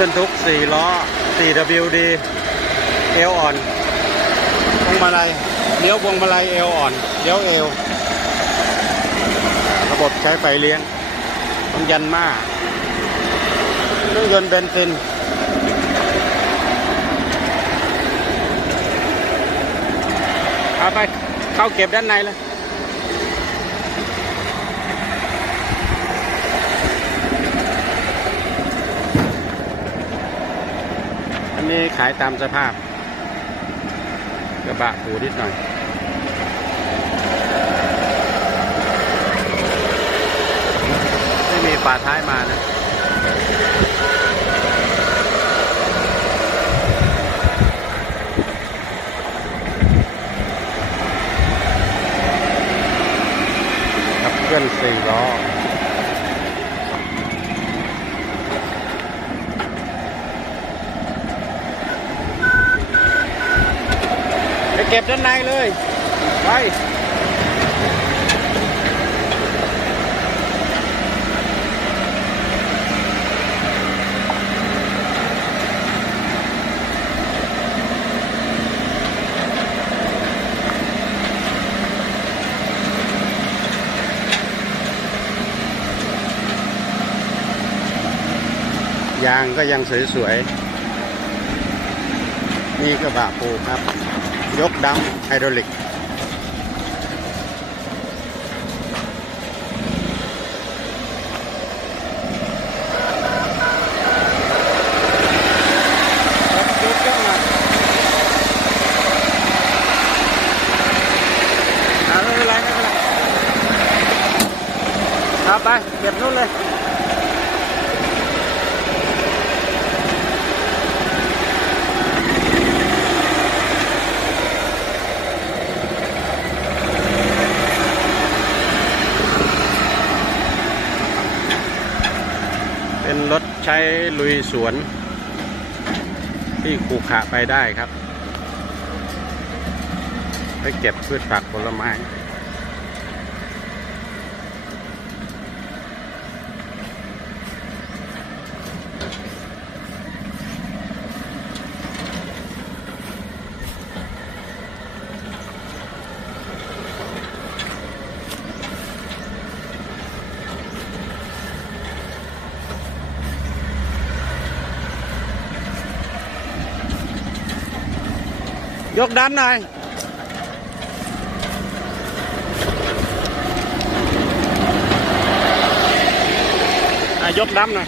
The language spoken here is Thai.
บรรทุก 4 ล้อ 4WD เอวอ่อน พวงมาลัยเลี้ยวพวงมาลัยเอวอ่อนเลี้ยวเอว ระบบใช้ไฟเลี้ยงของยันมาเครื่องยนต์เบนซินเอาไปเข้าเก็บด้านในเลย นี้ขายตามสภาพ กระบะผูนิดหน่อยไม่มีฝาท้ายมานะขับเคลื่อนสี่ล้อ เก็บด้านในเลย ไปยางก็ยังสวยๆ นี่กระบะปูครับ ยกดัมไฮดรอลิก ยกยกมาอ่าไม่เป็นไรไม่เป็นไรเอาไปเก็บนู่นเลย เป็นรถใช้ลุยสวน ที่ขูขะไปได้ครับ ไปเก็บพืชผักผลไม้ ยกดันหน่อ